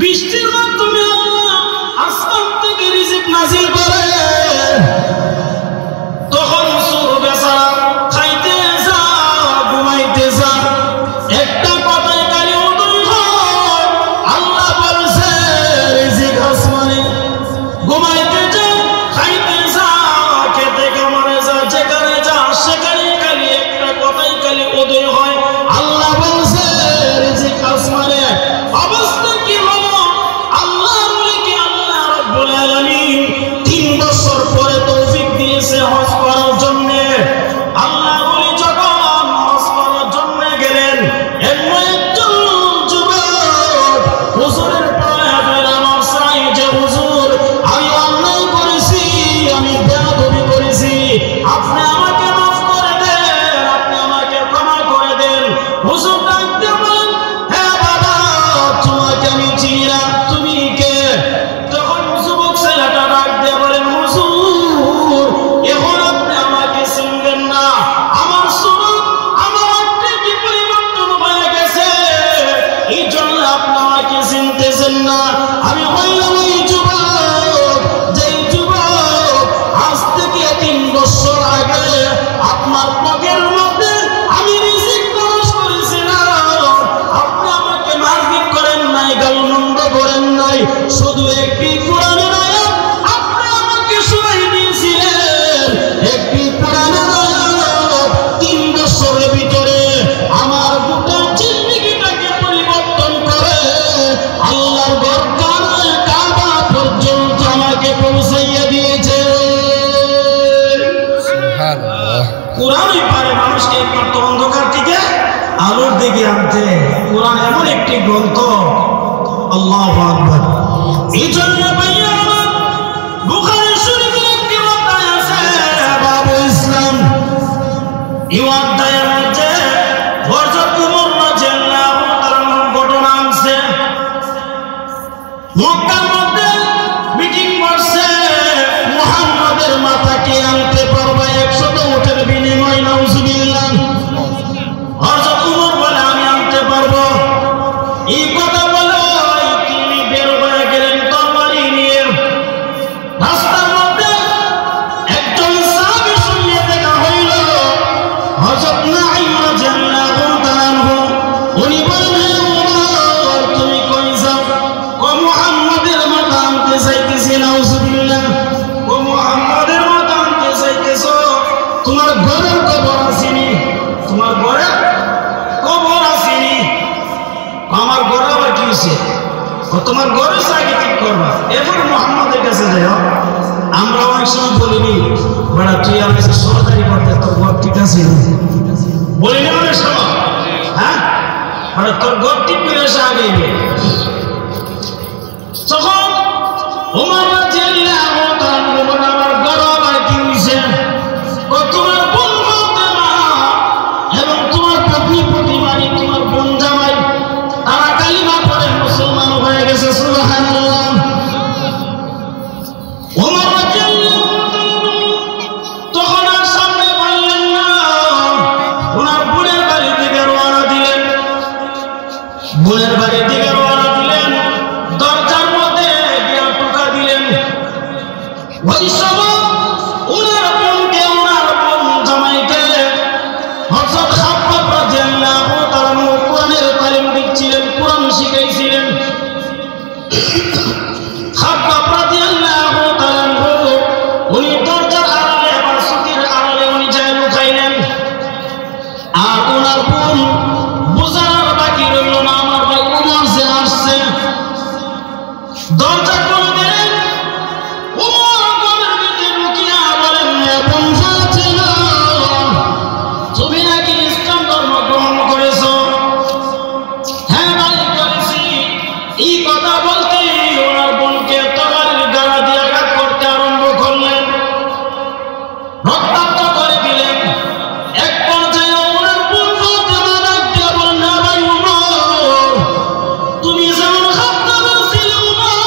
বৃষ্টির মাধ্যমে আল্লাহ আসমান থেকে রিজিক নাযিল করে। তখন সুর বেচারা খাইতে যা ঘুমাইতে যা, একটা কথায় খালি উদয় হয়, আল্লাহ বলছে রিজিক আসমানে। ঘুমাইতে যা, খাইতে যা, খেতে কামারে যা, যেখানে যা সেখানে খালি একটা কথাই খালি উদয় হয়, আল্লাহ বলছে রিজিক আসমানে। অবস্থা কি হলো? আল্লাহ বলে কি আল্লাহ রাব্বুল আলামিন 3 বছর পরে তৌফিক দিয়েছে হজ করার জন্য। আল্লাহ বলি যখন হজ করার জন্য গেলেন, এমন একজন যুবক হুজুরের পায়ে ধরে আমার চাই যে হুজুর আমি অন্যায় করেছি, আমি বেয়াদবি করেছি, আপনি আমাকে মাফ করে দেন, আপনি আমাকে ক্ষমা করে দেন। হুজুর ডাকতে বলেন, হ্যাঁ বাবা তোমাকে আমি চিনি না, তুমি কে? তখন যুবক ছেলেটা ডাক দিয়ে বলেন, হুজুর এখন আপনি আমাকে চিনবেন না, আমার সুরত আমার আকৃতি পরিবর্তন হয়ে গেছে, এই জন্য আপনি আমাকে চিনতেছেন না। আমি হইলাম ওই যুবক, যেই যুবক আজ থেকে 3 বছর আগে আপনার পকের মধ্যে আমি রিজিক খরচ করেছিলাম, আপনি আমাকে মারপিট করেন নাই, গালমন্দ করেন নাই, শুধু একটি কোরআনের আয়াত আপনি আমাকে শোনাই দিয়েছিলেন। একটি কোরআনের আয়াত 3 বছরের ভিতরে আমার গোটা জিন্দেগিটাকে পরিবর্তন করে আল্লাহর ঘর কাবা পর্যন্ত আমাকে পৌঁছাইয়া দিয়েছে। সুবহানাল্লাহ। কোরআনই পারে মানুষকে একমাত্র অন্ধকার থেকে আলোর দিকে আনতে। কোরআন এমন একটি গ্রন্থ, আল্লাহু আকবার। এই জন্য ভাইয়া আমার বুখারী শরীফের একটি অধ্যায় আছে, বাবু ইসলাম। এই অধ্যায়ের মধ্যে হযরত ওমর রাদিয়াল্লাহু তাআলা ঘটনা আছে। মক্কার মধ্যে মিটিং বসছে, মুহাম্মাদের মাথাকে আনতে পারবে 100 উটের বিনিময়, নাউজুবিল্লাহ। হযরত ওমর বলে আমি আনতে পারবো। এই কথা বলে তিনি বের হয়ে গেলেন তরবারি নিয়ে। রাস্তার মধ্যে একজন সাহাবীর সঙ্গে দেখা হইল, হযরত নাঈম রাদিয়াল্লাহু তাআলা। উনি বললেন, ওমর তুমি কই যাও? ও মুহাম্মাদের মাথা আনতে চাইতেছি, নাউজুবিল্লাহ। ও মুহাম্মাদের মাথা আনতে চাইতেছো? তোমার ঘরের কবর আসেনি? তোমার ঘরে কবর আসেনি? আমার ঘরে আবার কি হয়েছে? তোমার ঘরে আগে ঠিক করবা, এরপর মুহাম্মাদের কাছে যাও। আমরা অনেক সময় বলিনি, বড়া তুই আমার কাছে সরকারি করতে, তোর ঘর ঠিক আছে বলিনি অনেক সময়, হ্যাঁ বড়া তোর ঘর ঠিক করে এসে আগে তখন ওমর রাদিয়াল্লাহু তাআলা বলে আমার ঘর আবার কি হয়েছে? তোমার বোন ফাতেমা এবং তোমার পত্নী প্রতিমানি, তোমার বোন জামাই, তারা কালিমা পড়ে মুসলমান হয়ে গেছে, সুবহানাল্লাহ। ওমর রাদিয়াল্লাহু তাআলা তখন আর সামনে বললেন না, ওনার বোনের বাড়ি থেকে রওনা দিলেন। বোনের বাড়ি থেকে রওনা দিলেন, দরজার মধ্যে গিয়া টোকা দিলেন। ওই সময় ওনার বোনকে, ওনার বোন জামাইকে হযরত খাব্বাব রাদিয়াল্লাহু তাআলা কোরআনের তালিম দিচ্ছিলেন, কোরআন শিখাইছিলেন। খাব্বাব রাদিয়াল্লাহু তাআলা উনি দরজার আড়ালে বা সুতির আড়ালে উনি যায় লুকাইলেন। আর ওনার বোন বুঝার বাকি রইল না, আমার ভাই ওমর যে আসছে। দরজা খুলে দিলেন। ওমর ঘরের ভিতরে লুকিয়া বলেন, বোন ফাতেমা তুমি নাকি ইসলাম ধর্ম গ্রহণ করেছো? হ্যাঁ ভাই করেছি। এই কথা বলতে ওনার বোনকে তরবারির গালা দিয়ে আঘাত করতে আরম্ভ করলেন, রক্তাক্ত করে দিলেন। এক পর্যায়ে ওনার বোন ফাতেমা ডাক দিয়ে বলেন, না ভাই ওমর তুমি যেমন খাদ্দাবের ছিলে ওমর,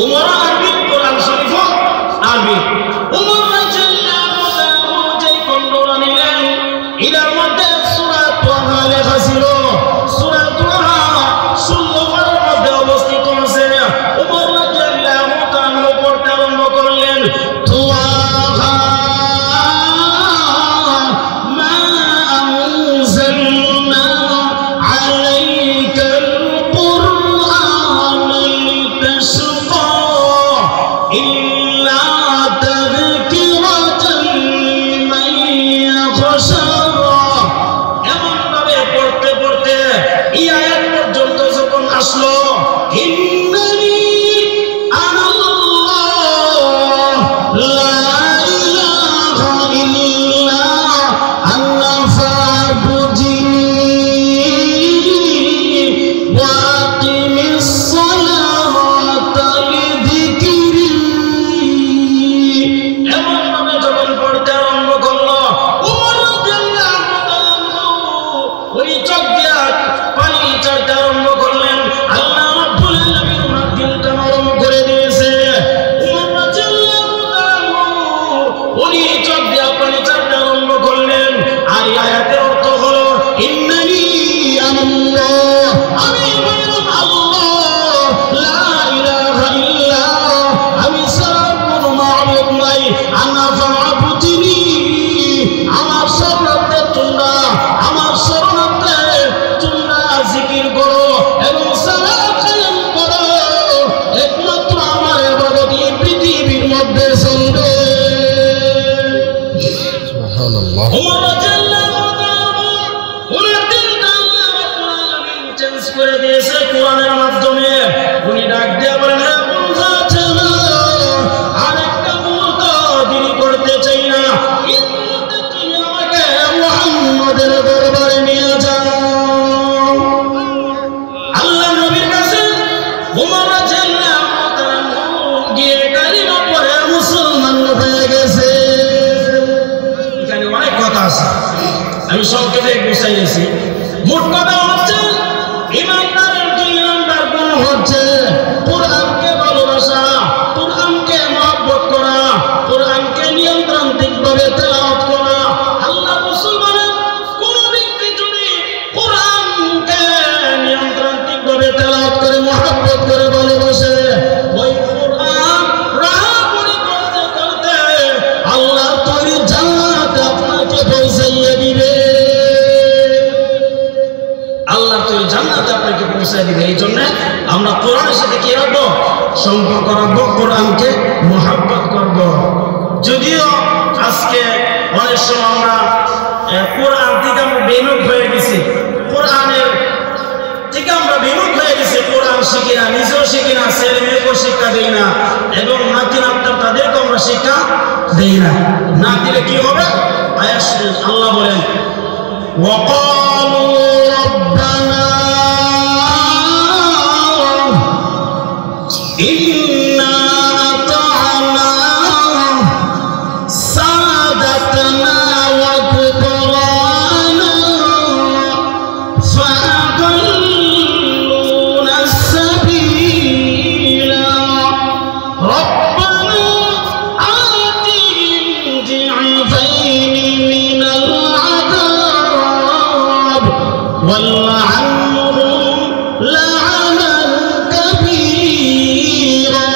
উমর আরবি, কোরআন শরীফ আরবি। উমর রাদিয়াল্লাহু তাআলা যেই খণ্ডটা নিলেন, এর মধ্যে সূরা তাহা লেখা ছিল। সূরা তাহা 16 পারার মধ্যে অবস্থিত আছে। উমর রাদিয়াল্লাহু তাআলা পড়তে আরম্ভ করলেন, তাহা মা আনজালনা আলাইকাল কুরআনা লিতাশকা ইল্লা তাযকিরাতান লিমান ইয়াখশা। এমন ভাবে পড়তে পড়তে এই আয়াত পর্যন্ত যখন আসলো, ইন্নানি আনাল্লাহ লা ইলাহা ইল্লা আনা ফাবুদিনি ওয়া আকিমিস সালাতা লিযিকরি। এমন ভাবে যখন পড়তে আরম্ভ করলো, উমর রাদিয়াল্লাহু তাআলা ওই চোখ দিয়া পানি ছাড়তে আরম্ভ করলেন। আল্লাহ রাব্বুল আলামিন ওনার দিলটা নরম করে দিয়েছে। উমর রাদিয়াল্লাহু তাআলা ওই চোখ দিয়া পানি ছাড়তে আরম্ভ করলেন। আর এই আয়াতের অর্থ হলো, ইন্নানি আনাল্লাহ, আমি হলাম আল্লাহ, লা ইলাহা ইল্লা, আমি ছাড়া কোনো মাবুদ নাই, আনা ফাবুদিনি, আমার শরণার্থে তোমরা, আমার শরণার্থে তোমরা জিকির করো এবং সালাত কায়েম করো। একমাত্র আমার ইবাদত এই পৃথিবীর মধ্যে চলবে। সুবহানাল্লাহ। উমর রাদিয়াল্লাহু তাআলা ওনার দিলটা আল্লাহ রাব্বুল আলামিন চেঞ্জ করে দিয়েছে কোরআনের মাধ্যমে। উনি ডাক দিয়ে বলেন, হে বন্ধু, আরেকটা মুহূর্ত দেরি করতে চাই না, এই মুহূর্তে তুমি আমাকে মুহাম্মদের দরবারে নিয়ে যাও। আল্লাহ নবীর কাছে উমর রাদিয়াল্লাহু তাআলা গিয়ে কালিমা পড়ে মুসলমান হয়ে গেছে। এখানে অনেক কথা আছে, আমি সংক্ষেপে গুছাইছি। মোট কথা হচ্ছে, ইমানদারের 2 নাম্বার গুণ হচ্ছে কোরআনকে ভালোবাসা, কোরআনকে মহব্বত করা, কোরআনকে নিয়ন্ত্রণিকভাবে তেলাওয়াত করা। আল্লাহ রাসূল বলেন, কোন ব্যক্তি যদি কোরআনকে নিয়ন্ত্রণিকভাবে তেলাওয়াত করে, মহব্বত করে, ভালোবাসে, ওই কোরআন রাহাবরি করতে করতে আল্লাহ তৈরি জান্নাতে আপনাকে পৌঁছাইয়ে দিবে। আল্লাহ তৈরি জান্নাতে আপনাকে পৌঁছাইয়ে দিবে। এই জন্য আমরা কোরআনের সাথে কি রাখবো? সম্পর্ক রাখবো, কোরআনকে মহব্বত করব। যদিও আজকে অনেক সময় আমরা কোরআন থেকে আমরা বিমুখ হয়ে গেছি, কোরআনের থেকে আমরা বিমুখ হয়ে গেছি। কোরআন শিখি না, নিজেও শিখি না, ছেলে মেয়েকেও শিক্ষা দেই না, এবং নাতি নাতনি তাদেরকে আমরা শিক্ষা দেই না। না দিলে কি হবে? আল্লাহ বলেন, ওয়াকালু রাব্বানা ইন্না আতা'না সাদাতানা ওয়া কুবরানা ফাআদাল্লুনা السبيلا ربنا آتهم ضعفين من العذاب والعنهم لعنا كبيرا।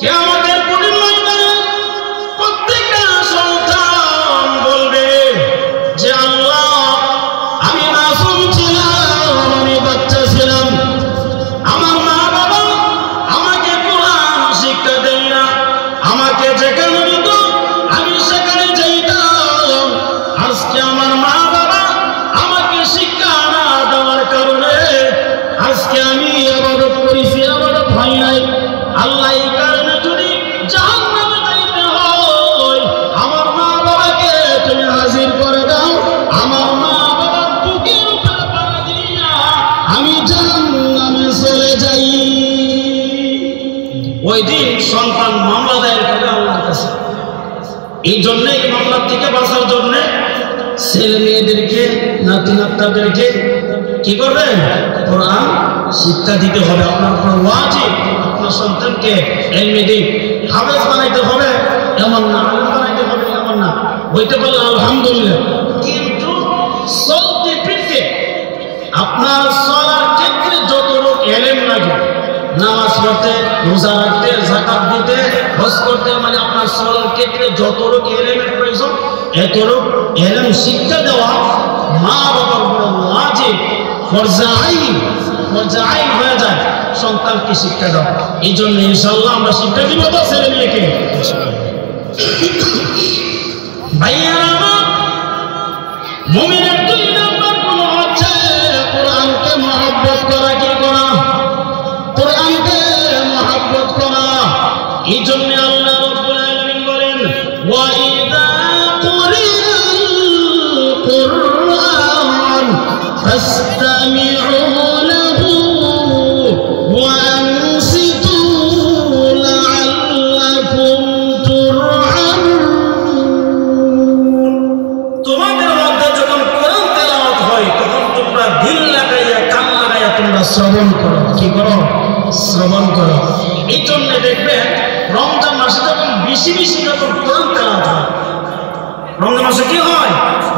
কিয়ামতের কঠিন ময়দানে প্রত্যেকটা সন্তান বলবে যে, আল্লাহ, আমি মাসুম ছিলাম, আমি বাচ্চা ছিলাম, আমার মা বাবা আমাকে কোরআন শিক্ষা দেয় না, আমাকে যেখানে দিত আমি সেখানে যাইতাম। আজকে আমার মা বাবা আমাকে শিক্ষা না দেওয়ার কারণে আজকে আমি ইবাদত করেছি, ইবাদত হয় নাই। আল্লাহ, এই কারণে যদি জাহান্নামে যাইতে হয়, আমার মা বাবাকে তুমি হাজির করে দাও, আমার মা বাবার বুকের উপরে পা দিয়া আমি জাহান্নামে চলে যাই। ওই দিন সন্তান মামলা দায়ের করে আল্লাহর কাছে। এই জন্য এই মামলার থেকে বাঁচার জন্য ছেলে মেয়েদেরকে, নাতি নাতনিদেরকে কি করবেন? কোরআন শিক্ষা দিতে হবে। আপনার ওয়াজিব। আপনার সন্তানকে ইলমি দিন। হাফেজ বানাইতে হবে এমন না, আলেম বানাইতে হবে এমন না, হইতে পারলে আলহামদুলিল্লাহ। কিন্তু চলতে ফিরতে আপনার চলার ক্ষেত্রে যতটুকু ইলম লাগে, নামাজ পড়তে, রোজা রাখতে, যাকাত দিতে, হজ করতে, মানে আপনার চলার ক্ষেত্রে যতটুকু ইলমের প্রয়োজন এতটুকু ইলম শিক্ষা দেওয়া মা বাবার উপর ওয়াজিব, ফরজে আইন হয়ে যায় সন্তানকে শিক্ষা দেওয়া। এই জন্য ইনশাআল্লাহ আমরা শিক্ষা দিব তো ছেলে মেয়েকে। ভাইয়া আমার, মুমিনের 2 নম্বর গুণ হচ্ছে কোরআনকে মহব্বত করা। কি করা? কোরআনকে মহব্বত করা। এই জন্য আল্লাহ রাব্বুল আলামিন বলেন, ওয়া ইযা কুরিআল কুরআন ফাসতামিউ লাহু ওয়া আনসিতু লাআল্লাকুম তুরহামুন। তোমাদের মধ্যে যখন কোরআন তেলাওয়াত হয় তখন তোমরা দিল লাগাইয়া, কান লাগাইয়া তোমরা শ্রবণ করো। কি করো? শ্রবণ করো। এই জন্য দেখবেন রমজান মাসে যখন বেশি বেশি যখন কোরআন তেলাওয়াত হয়, রমজান মাসে কি হয়?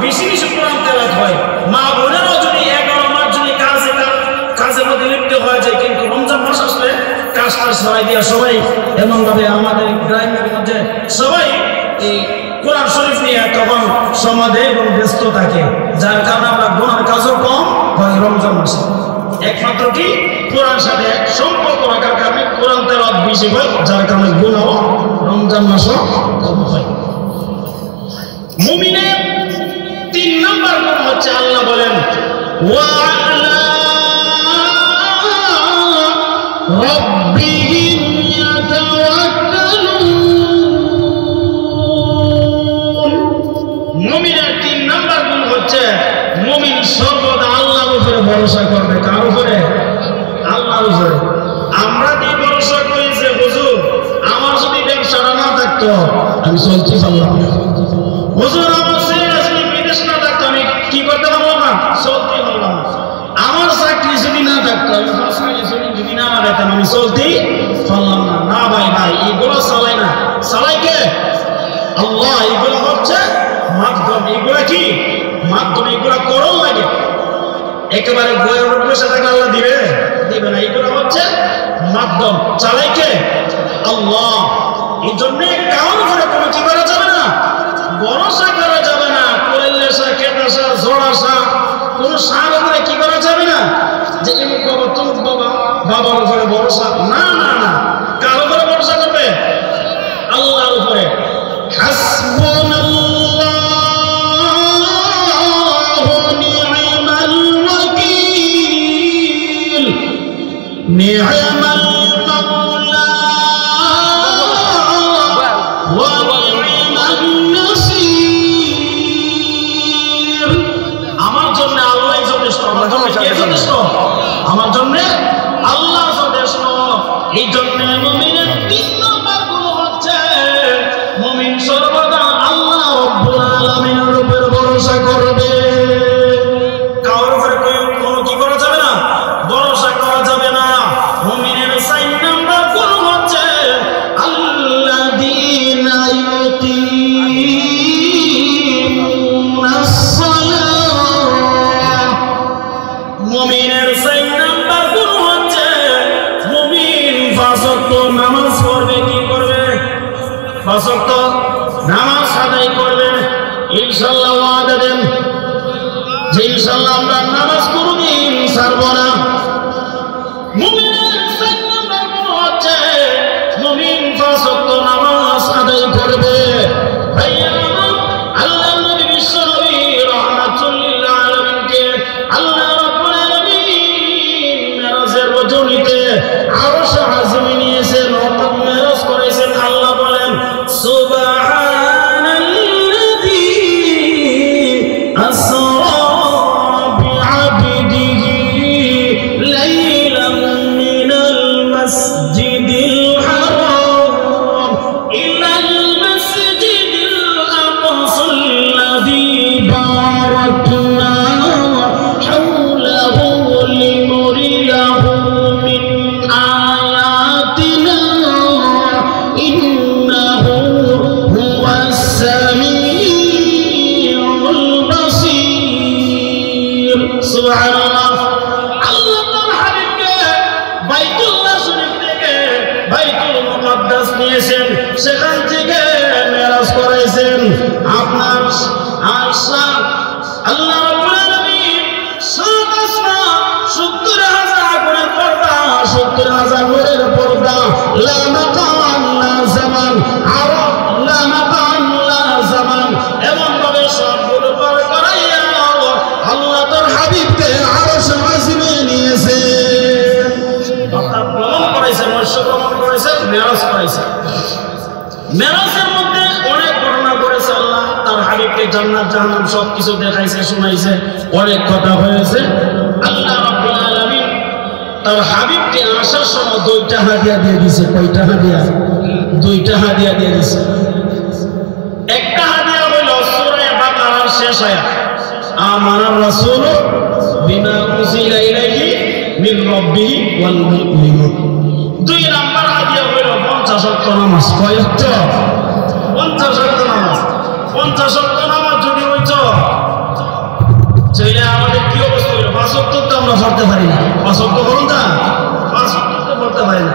বেশি বেশি কোরআন তেলাওয়াত হয়। মা বোনেরাও যদি 11 মাস যদি কাজের মধ্যে লিপ্ত হয়ে যায়, কিন্তু রমজান মাস আসলে কাজটা সবাই দিয়া সবাই এমন ভাবে আমাদের গ্রামের মধ্যে সবাই এই কোরআন শরীফ নিয়ে তখন সমাধে এবং ব্যস্ত থাকে, যার কারণে আমরা গুনার কাজও কম হয় রমজান মাসে। একমাত্র কি কোরআন সাথে সম্পর্ক রাখার কারণে কোরআন তেলাওয়াত বেশি হয়, যার কারণে গুনাহ রমজান মাসও কম হয়। মুমিনের 3 নম্বর গুণ হচ্ছে আল্লাহ বলেন, ওয়া আলা রাব্বিহিম ইয়াতাওয়াক্কালুন। মুমিনের 3 নম্বর গুণ হচ্ছে মুমিন সর্বদা আল্লাহর উপরে ভরসা করবে। কার উপরে? আল্লাহর উপরে। আমরা কি ভরসা করি যে হুজুর আমার যদি ব্যবসাটা না থাকতো আমি চলতে পারলাম না, হুজুর আমার ছেলেরা যদি বিদেশ না থাকতো আমি কি করতে পারলাম না, চলতে পারলাম না, আমার চাকরি যদি না থাকতো আমি যদি না লাগাইতাম আমি চলতেই পারলাম না। না ভাই ভাই, এগুলো চালাই না, চালাই কে? আল্লাহ। এগুলো হচ্ছে মাধ্যম। এগুলা কি মাধ্যম? এগুলা করণ লাগে। একেবারে বইয়ের পয়সা থাকলে আল্লাহ দিবে না। এগুলো হচ্ছে মাধ্যম, চালাই কে? আল্লাহ। এই জন্য কারণ করে কোনো কি করা যাবে না, ভরসা করা যাবে না। কোরেল্লেসা, কেতাসা, জোড়াসা, কোনো সার উপরে কি করা যাবে না যে এমুক বাবা তমুক বাবা, বাবার উপরে ভরসা না। না না, কার উপরে ভরসা করবে? আল্লাহর উপরে। হাসবুনাল্লাহু নি'মাল ওয়াকিল, নি'মাল মাওলা ওয়া নি'মান নাসির। আমার জন্য আল্লাহই যথেষ্ট। আমার জন্য কে যথেষ্ট? আমার জন্য আল্লাহ যথেষ্ট। এই জন্য মুমিনের 3 নম্বর গুণ হচ্ছে মুমিন সর্বদা আল্লাহ রাব্বুল আলামিনের উপর ভরসা করবে। কারোর উপরে কোনো কি করা যাবে না, ভরসা করা যাবে না। মুমিনের 4 নম্বর গুণ হচ্ছে আল্লাযীনা ইউকিমুনাস সালাহ। মুমিনের 4 নম্বর গুণ হচ্ছে মুমিন 5 ওয়াক্ত নামাজ পড়বে। কি করবে? 5 ওয়াক্ত নামাজ আদায় করবে। ইনশাআল্লাহ ওয়াদা দেন যে ইনশাআল্লাহ আমরা নামাজ কোনদিন ছাড়ব না। মুমিনের 4 নম্বর গুণ হচ্ছে মুমিন 5 ওয়াক্ত নামাজ আদায় করবে। ভাইয়া আল্লাহ নবী বিশ্ব নবী রাহমাতুল লিল আলামিনকে আল্লাহ রাব্বুল আলামিন মেরাজের রজনীতে আরশ আযমে নিয়েছেন, অর্থাৎ মেরাজ করেছেন। আল্লাহ বলেন, সুবহানাল্লাযী আসরা বিআবদিহি লাইলাম মিনাল মাসজিদিল হারাম ইলাল মাসজিদিল আকসাল্লাযী বারাকনা হাওলাহু লিনুরিয়াহু মিন আয়াতিনা বাইতুল মুকাদ্দাস নিয়েছেন, সেখান থেকে মেরাজ করাইছেন। আপনার আশা আল্লাহ রাব্বুল আলামিন 70,000 করে পর্দা, 70,000 করে পর্দা, লা মাকান লা জামান, আরব লা মাকান লা জামান, এমন ভাবে সবগুলো পার করাইয়া আল্লাহ তার হাবিবকে আরশ আজিমে নিয়েছেন। অর্থাৎ ভ্রমণ করাইছেন, মৎস্য ভ্রমণ করেছেন, মেরাজ করাইছেন। মেরাজের মধ্যে অনেক ঘটনা করেছে আল্লাহ, তার হাবিবকে জান্নাত জাহান্নাম সবকিছু দেখাইছে, শোনাইছে, অনেক কথা হয়েছে। আল্লাহ রাব্বুল আলামিন তার হাবিবকে আসার সময় 2টা হাদিয়া দিয়ে দিয়েছে। কয়টা হাদিয়া? 2টা হাদিয়া দিয়ে দিয়েছে। একটা হাদিয়া হইল সূরা বাকারার শেষ আয়াত, আমানার রাসূলু বিমা উনজিলা ইলাইহি মিন রাব্বিহি ওয়াল মুমিনুন। 2 নাম্বার হাদিয়া হইল 50 ওয়াক্ত নামাজ। কয় ওয়াক্ত? 50 ওয়াক্ত নামাজ। 50 ওয়াক্ত নামাজ যদি হইতো তাহলে আমাদের কি অবস্থা হইল? 5 ওয়াক্ত তো আমরা পড়তে পারি না। 5 ওয়াক্ত করুন না, 5 ওয়াক্ত তো পড়তে পারি না।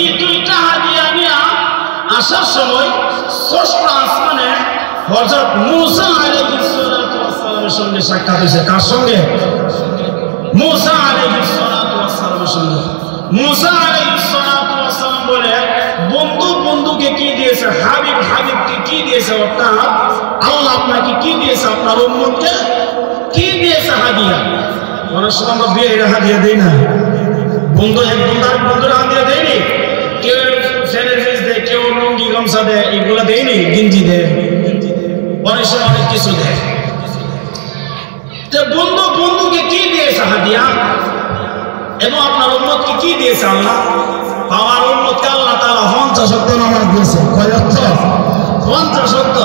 এই 2টা হাদিয়া নিয়ে আসার সময় ষষ্ঠ আসমানে হযরত মূসা আলাইহিস সালাতু ওয়াস সালামের সঙ্গে সাক্ষাৎ হয়েছে। কার সঙ্গে? মূসা আলাইহিস সালাতু ওয়াস সালামের সঙ্গে। মূসা আলাইহিস সালাতু ওয়াস সালাম বলে, বন্ধু বন্ধুকে কি দিয়েছে, হাবিব হাবিবকে কি দিয়েছে, অর্থাৎ আল্লাহ আপনাকে কি দিয়েছে, আপনার উম্মতকে কি দিয়েছে হাদিয়া। অনেক সময় আমরা বিয়ের হাদিয়া দেই না, বন্ধু এক বন্ধু আরেক বন্ধুর হাদিয়া দেয়নি, কেউ ফ্যানের ফিস দেয়, কেউ লুঙ্গি গামছা দেয়, এগুলো দেয়নি, গিঞ্জি দেয়, অনেক সময় অনেক কিছু দেয়। তো বন্ধু বন্ধুকে কি দিয়েছে হাদিয়া, এবং আপনার উম্মতকে কি দিয়েছে আল্লাহ? আমার উম্মতকে আল্লাহ তাআলা 50 ওয়াক্ত নামাজ দিয়েছে। কয় ওয়াক্ত? 50 ওয়াক্ত।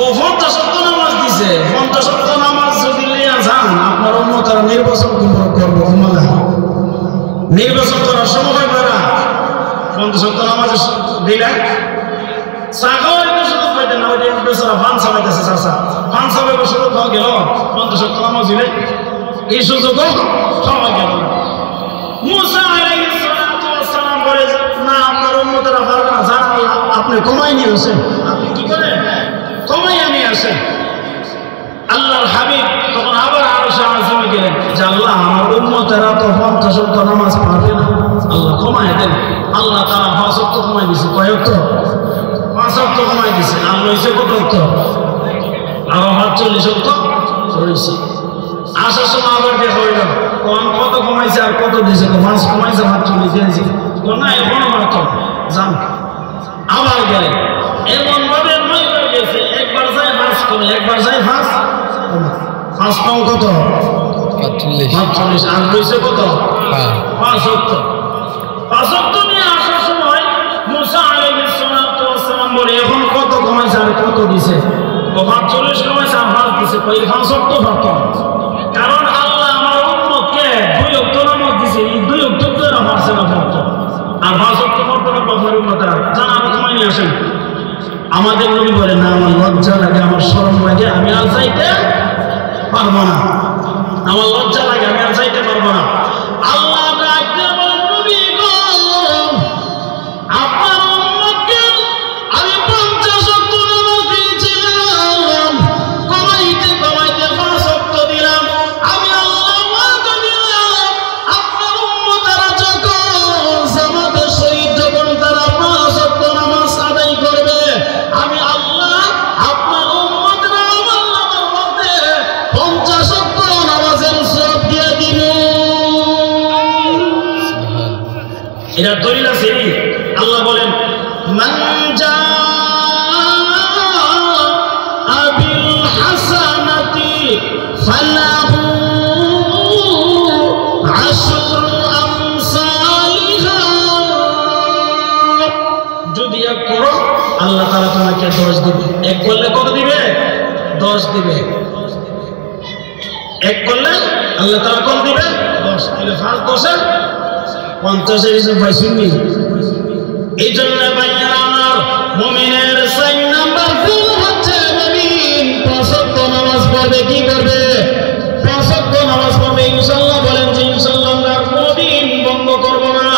ও 50 ওয়াক্ত নামাজ দিয়েছে। 50 ওয়াক্ত নামাজ যদি নিয়ে যান, আপনার উম্মতরা নির্বাচন করবো, নির্বাচন করার সময় পাবে না। 50 ওয়াক্ত নামাজ দিলে সাগাও একটু সুযোগ পাইতে না, ওই বেচারা ফান চালাইতেছে, চাচা ফান চালাইবার সুযোগ পাওয়া গেল, 50 ওয়াক্ত নামাজ দিলে এই সুযোগও পাওয়া গেল। মূসা আলাইহিস সালাতু ওয়াস সালাম বলে, না আপনার উম্মতরা পারবে না, জান আপনি কমাই নিয়ে আসেন। আপনি কি করেন? কমাইয়া নিয়ে আসেন। আল্লাহর হাবিব তখন আবার আরশে আজিমে গেলেন যে আল্লাহ আমার উম্মতেরা তো 50 ওয়াক্ত নামাজ পারবে না, আল্লাহ কমাই দেন। আল্লাহ তাআলা 5 ওয়াক্ত কমাই দিয়েছে। কয় ওয়াক্ত? 5 ওয়াক্ত কমাই দিয়েছে। আর রয়েছে কত ওয়াক্ত? আরো 40 ওয়াক্ত রয়েছে। আসার সময় আবার দেখা হইল, কত কমাইছে আর কত দিয়েছে? 5 কমাইছে, 40 দিয়েছে। না এখনো মাত্র যান। আবার গেলেন, এমন ভাবে নয় হয়ে গেছে, একবার যায় 5 কমে, একবার যায় 5 কম। কত? 45। আর রয়েছে কত? 5 ওয়াক্ত। 5 ওয়াক্ত নিয়ে আসার সময় মূসা আলাইহিস সালাতু ওয়াস সালাম বলে, এখন কত কমাইছে আর কত দিছে? 45 কমাইছে আর 5 দিছে। কই 5 ওয়াক্ত পারত না, কারণ আল্লাহ আমার উম্মতকে 2 ওয়াক্ত নামাজ দিছে, এই 2 ওয়াক্ত করে পারছে না পড়ত, আর 5 ওয়াক্ত পড়তে না আপনার উম্মতরা জান আর কমাই নিয়ে আসেন। আমাদের নবী বলে, না আমার লজ্জা লাগে, আমার শরম লাগে, আমি আর যাইতে পারবো না, আমার লজ্জা লাগে, আমি আর যাইতে পারবো না। আল্লাহ ডাকতে বলেন, নবী গো আপনার উম্মতকে আমি 50 ওয়াক্ত নামাজ দিয়েছিলাম, কমাইতে কমাইতে 5 ওয়াক্ত দিলাম। আমি আল্লাহ ওয়াদা দিলাম, আপনার উম্মতরা যখন জামাতে শহীদ, যখন তারা 5 ওয়াক্ত নামাজ আদায় করবে, আমি আল্লাহ আপনার উম্মতরা আমার নামের মধ্যে 50 ওয়াক্ত নামাজের সওয়াব দিয়ে দিব। এটা দলিল আছে। আল্লাহ বলেন, মান জাআ বিল হাসানাতি ফালাহু আশরু আমসালিহা। যদি এক করো আল্লাহ তাআলা তোমাকে 10 দিবে। এক করলে কত দিবে? 10 দিবে। এক করলে আল্লাহ তাআলা কত দিবে? 10। তাহলে 5 10 50 এর হিসাব পাইছেন। এই জন্য ভাইয়েরা আমার, মুমিনের 4 নাম্বার গুণ হচ্ছে মুমিন 5 ওয়াক্ত নামাজ পড়বে। কি করবে? 5 ওয়াক্ত নামাজ পড়বে। ইনশাআল্লাহ বলেন যে ইনশাআল্লাহ আমরা কোনদিন বন্ধ করব না।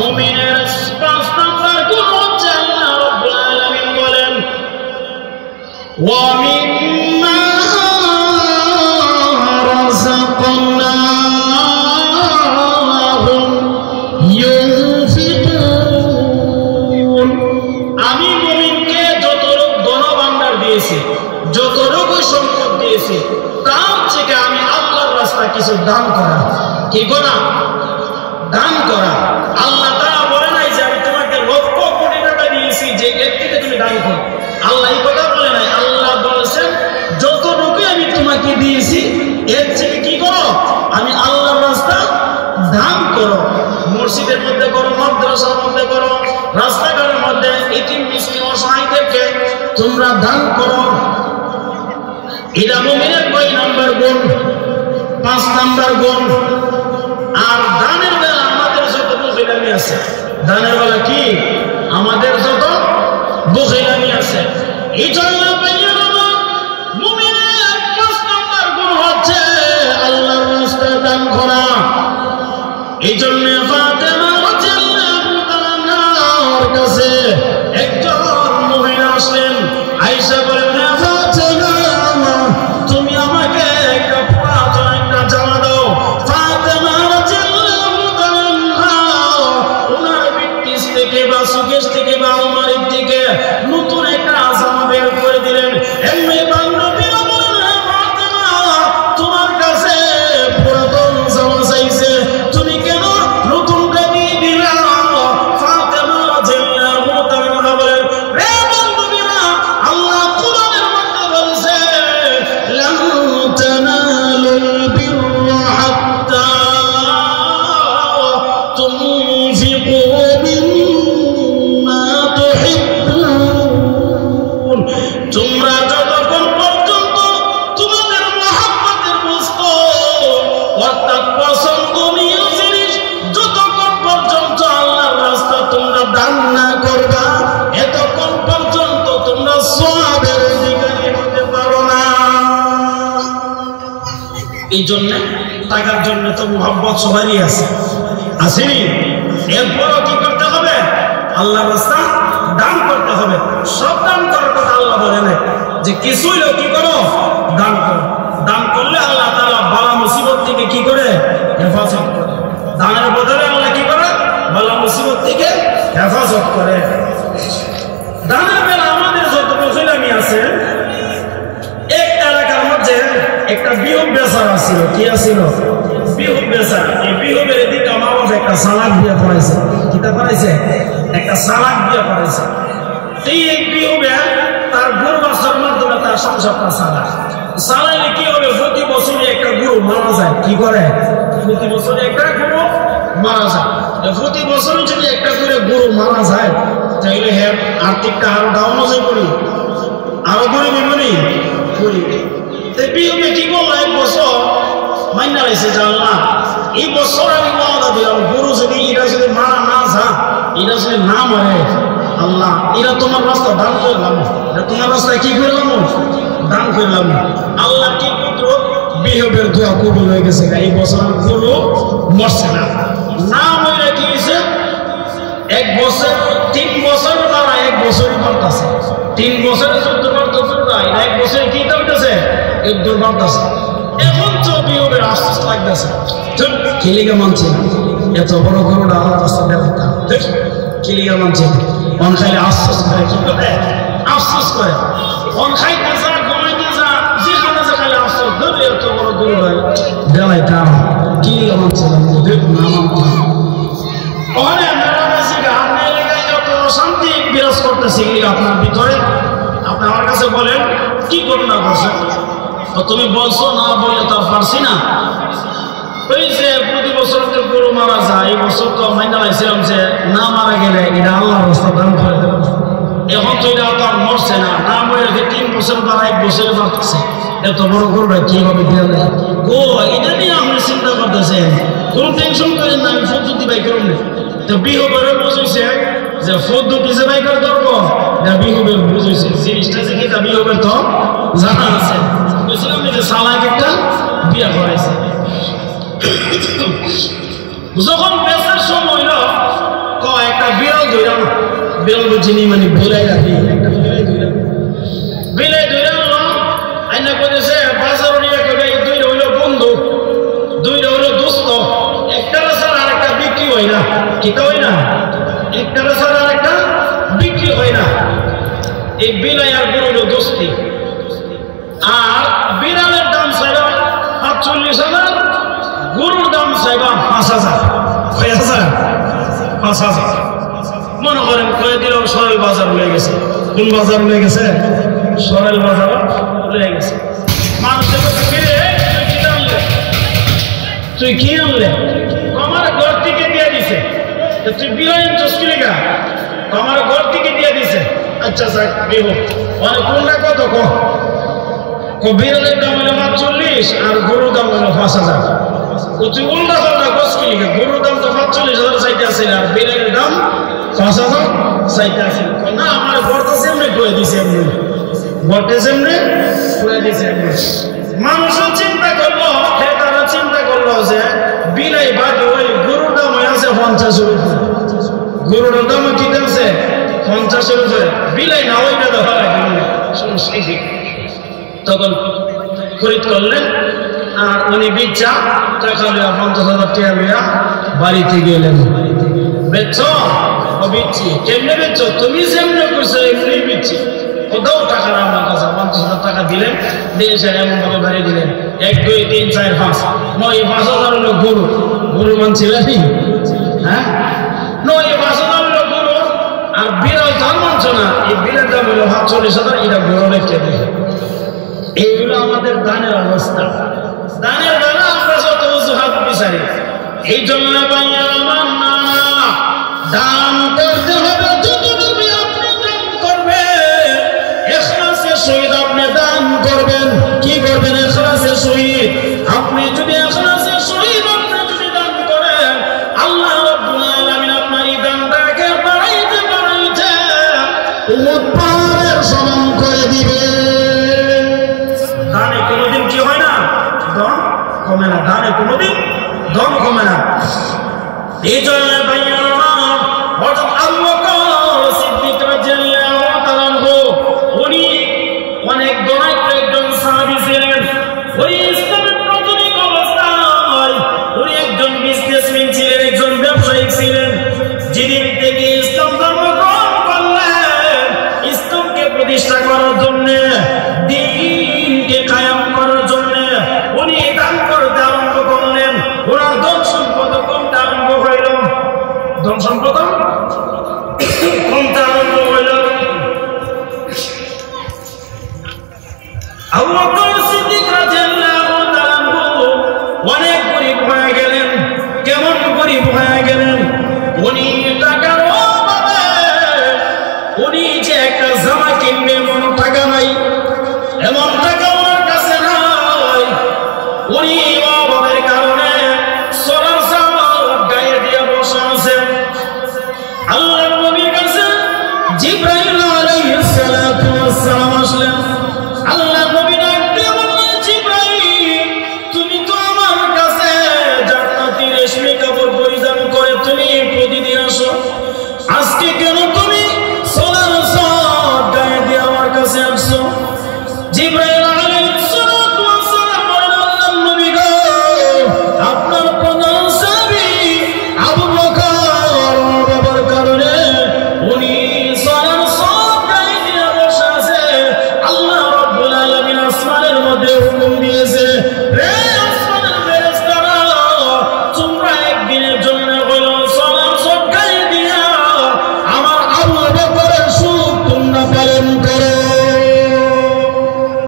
মুমিনের কিছু দান করা। কি করা? দান করা। আল্লাহ তাআলা বলে নাই যে আমি তোমাকে লক্ষ কোটি টাকা দিয়েছি যে এর থেকে তুমি দান করো। আল্লাহ এই কথা বলে নাই। আল্লাহ বলেছেন যতটুকু আমি তোমাকে দিয়েছি এর থেকে কি করো? আমি আল্লাহর রাস্তা দান করো। মসজিদের মধ্যে করো, মাদ্রাসার মধ্যে করো, রাস্তাঘাটের মধ্যে এতিম মিসকিন অসহায়দেরকে তোমরা দান করো। এটা মুমিনের 2 নাম্বার গুণ, 5 নাম্বার গুণ। আর দানের বেলা আমাদের যত বখিলামি আছে, দানের বেলা কি আমাদের যত বখিলামি আছে, এই জন্য মুমিনের 5 নাম্বার গুণ হচ্ছে আল্লাহর রাস্তায় দান করা। এই জন্য ফাতেমা রাদিয়াল্লাহু তাআলার কাছে একজন মহিলা আসলেন। আয়েশা বলেন, ফাতেমা তুমি আমাকে একটা পুরাতন একটা জামা দাও। ফাতেমা রাদিয়াল্লাহু তাআলা ওনার বিটিস থেকে বা সুকেশ থেকে বা আলমারি থেকে নতুন একটা জামা বের করে দিলেন। এমনি বান্ধবী বলেন, ফাতেমা তোমার কাছে পুরাতন জামা চাইছে, তুমি কেন নতুনটা দিয়ে দিলা? ফাতেমা রাদিয়াল্লাহু তাআলা বলেন, রে বান্ধবীরা, আল্লাহ কোরআনের মধ্যে বলছে লান তানালুল বিররা হাত্তা তুনফিকু মিম্মা তুহিব্বুন। তোমরা যতক্ষণ পর্যন্ত তোমাদের মহব্বতের বস্তু অর্থাৎ পছন্দনীয় জিনিস যতক্ষণ পর্যন্ত আল্লাহর রাস্তা তোমরা দান না করবা, এতক্ষণ পর্যন্ত তোমরা সওয়াবের অধিকারী হতে পারো না। এই জন্য টাকার জন্য তো মহব্বত সবারই আছে, আসেনি? এরপরও কি করতে হবে? আল্লাহর রাস্তা দান করতে হবে। সব দান করার কথা আল্লাহ বলে নাই, যে কিছু হইলেও কি করো? দান করো। দান করলে আল্লাহ তাআলা বালা মুসিবত থেকে কি করে? হেফাজত করে। দানের বদলে আল্লাহ কি করে? বালা মুসিবত থেকে হেফাজত করে। দানের বেলা আমাদের যত বখিলামি আছে, এক এলাকার মধ্যে একটা বিহুব বেচার আছিল। কি আছিল? বিহুব বেচা। এই বিহুবের দিকে আমার একটা সালাদ দিয়ে পড়াইছে। কিতা পড়াইছে? একটা সালাদ দিয়ে পড়াইছে। এই বিহুবে তার গরু বাছার মাধ্যমে তার সংসারটা চালায়। চালাইলে কি হবে? প্রতি বছরে একটা গরু মারা যায়। কি করে? প্রতি বছরে একটা গরু মারা যায়। প্রতি বছরে যদি একটা করে গরু মারা যায়, তাহলে হ্যাঁ আর্থিকটা আরো ডাউন হয়ে পড়ি, আরো গরিবি বলি করি। বিহুবে কি করলো? এক বছর মাইনা লাইছে জানলাম এই বছর আমি ওয়াদা দিলাম, গরু যদি এরা যদি মারা না যা, এরা যদি না মরে, আল্লাহ এরা তোমার রাস্তা দান করলাম, তোমার রাস্তায় কি করলাম? দান করলাম। আল্লাহ কি করতো? বিহুবের দোয়া কবুল হয়ে গেছে। এই বছর গরু মরছে না, না মরে কি হয়েছে? 1 বছর 3 বছর তারা 1 বছরই পাল্টাছে। 3 বছরে 14 বার দফর নাই, 1 বছরে কি করতেছে? 1 বার পাল্টাছে। এখন তো বিহুবের আশ্বাস লাগতেছে, খিলিগা মানছে এত বড় গরুটা আল্লাহ রাস্তা দেখাতাম, খিলিগা মানছে অন খাইলে আশ্বাস করে। কি করে? আশ্বাস করে। অন খাইতে যা, ঘুমাইতে যা, যেখানে যা খাইলে আশ্বাস ধরে এত বড় গরু ভাই দেখাইতাম। খিলিগা মানছে না মানতাম। ওখানে আপনার এলাকায় এত শান্তি বিরাজ করতেছে আপনার ভিতরে, আপনি আমার কাছে বলেন কি ঘটনা করছে? তো তুমি বলছো, না বললে তো আর পারছি না। ওই যে প্রতি বছর তো গরু মারা যায়, এই বছর তো মাইনা লাইছিলাম যে না মারা গেলে এটা আল্লাহর রাস্তা দান করে দেব। এখন তো এটা তো আর মরছে না, না মরে 3 বছর বা 1 বছরে বাড়তেছে। এত বড় গরুটা কিভাবে দিয়ে দেয়? ও এটা নিয়ে আপনি চিন্তা করতেছেন, কোনো টেনশন করেন না, আমি পদ্ধতি বাই করুন। তো বিহুবের বুঝেছে যে পদ্ধতি যে বাই করে ধরবো, বিহুবের বুঝেছে জিনিসটা যে কি বিহুবের তো জানা আছে। বুঝলাম যে সালাক একটা বিয়া করাইছে। যখন বেচার সময় হইল, একটা বিড়াল ধরলাম, বিড়াল বুঝিনি মানে বিলাই রাখি, একটা বিলাই ধরল আইনা করেছে বাজার নিয়ে করে। 2টা হইল বন্ধু, 2টা হইল দোস্ত, একটা ছাড়া আর একটা বিক্রি হয় না। কিতা হয় না? একটা ছাড়া আর একটা বিক্রি হয় না। এই বিলাই আর গরু হইল দোস্তি। আর বিড়ালের দাম ছিল 45,000, গরুর দাম চাইবা 5,000 5,000 মনে করেন কয়ে দিল সরেল বাজার হয়ে গেছে কোন বাজার হয়ে গেছে সরেল বাজার হয়ে গেছে মানুষের তুই কি আনলে আমার ঘর থেকে দিয়ে দিছে তুই বিলাইন চস্কিলিগা আমার ঘর থেকে দিয়ে দিছে আচ্ছা স্যার বিহু মানে কোনটা কত বিড়ালের দাম হলো 40 আর গরুর দাম হলো 5,000 তুই উল্টা পাল্টা চস্কিলিগা গরুর দাম তো 45,000 চাইতে আছে আর বিড়ালের দাম 5,000 চাইতে আছে না আমার ঘরটা সেমনে করে দিছে এমনি ঘরটা সেমনে করে দিছে এমনি মানুষও চিন্তা করলো ক্রেতারা চিন্তা করলো যে বিলাই বাদে ওই গরুর দাম আছে 50 রুপি গরুর দাম কি আছে 50 রুপি বিলাই না ওইটা তো হয় সমস্যা তখন খরিদ করলেন আর উনি বিচ্ছা টাকা লিয়া 50,000 টাকা লিয়া বাড়িতে গেলেন বেচছো ও বিচ্ছি কেমনে বেচছো তুমি যেমনে করছো এমনি বিচ্ছি কোথাও টাকা না আমার কাছে 50,000 টাকা দিলেন দিয়ে সে এমন ভাবে বাড়ি দিলেন 1 2 3 4 5 9 5,000 হলো গরু মানছিলেন হ্যাঁ 9 5,000 হলো গরু আর বিড়াল দাম মানছো না এই বিড়াল দাম হলো 40,000 এটা গরু রেখে দিয়ে এইগুলো আমাদের দানের অবস্থা দানের বেলা আমরা যত অজুহাত বিচারি এই জন্য ভাইয়া আমার না দান করতে হবে যতটুকু আপনি দান করবেন ইখলাসের সহিত আপনি দান করবেন কি করবেন ইখলাসের সহিত আপনি যদি ইখলাসের সহিত আপনি যদি দান করেন আল্লাহ রাব্বুল আলামিন আপনার এই দানটাকে বাড়াইতে উম্মত পাহাড়ের সমান করে দিবে দানে কোনোদিন কি হয় না দম কমে না দানে কোনোদিন দম কমে না এই জন্য ভাইয়া হযরত আবু বকর সিদ্দিক রাদিয়াল্লাহু তাআলা উনি অনেক দয়ালু একজন সাহাবী ছিলেন ওই ইসলামের প্রাথমিক অবস্থায় উনি একজন বিজনেসম্যান ছিলেন একজন ব্যবসায়ী ছিলেন যেদিন থেকে ইসলাম ধর্ম গ্রহণ করলেন ইসলামকে প্রতিষ্ঠা করার জন্য দ্বীনকে কায়েম করার জন্য উনি দান করতে আরম্ভ করলেন ওনার ধন সম্পদ কমতে আরম্ভ হইল ধন সম্পদ কমতে আরম্ভ হইল আবু বকর সিদ্দিক রাদিয়াল্লাহু তাআলা অনেক গরীব হয়ে গেলেন কেমন গরীব হয়ে গেলেন উনি টাকার অভাবে উনি যে একটা জামা কিনবে এমন টাকা নাই এমন টাকা ওনার কাছে নাই উনি অভাবের কারণে সোনার চাদর গায়ে দিয়ে বসে আছে আল্লাহর নবীর কাছে জিবরাইল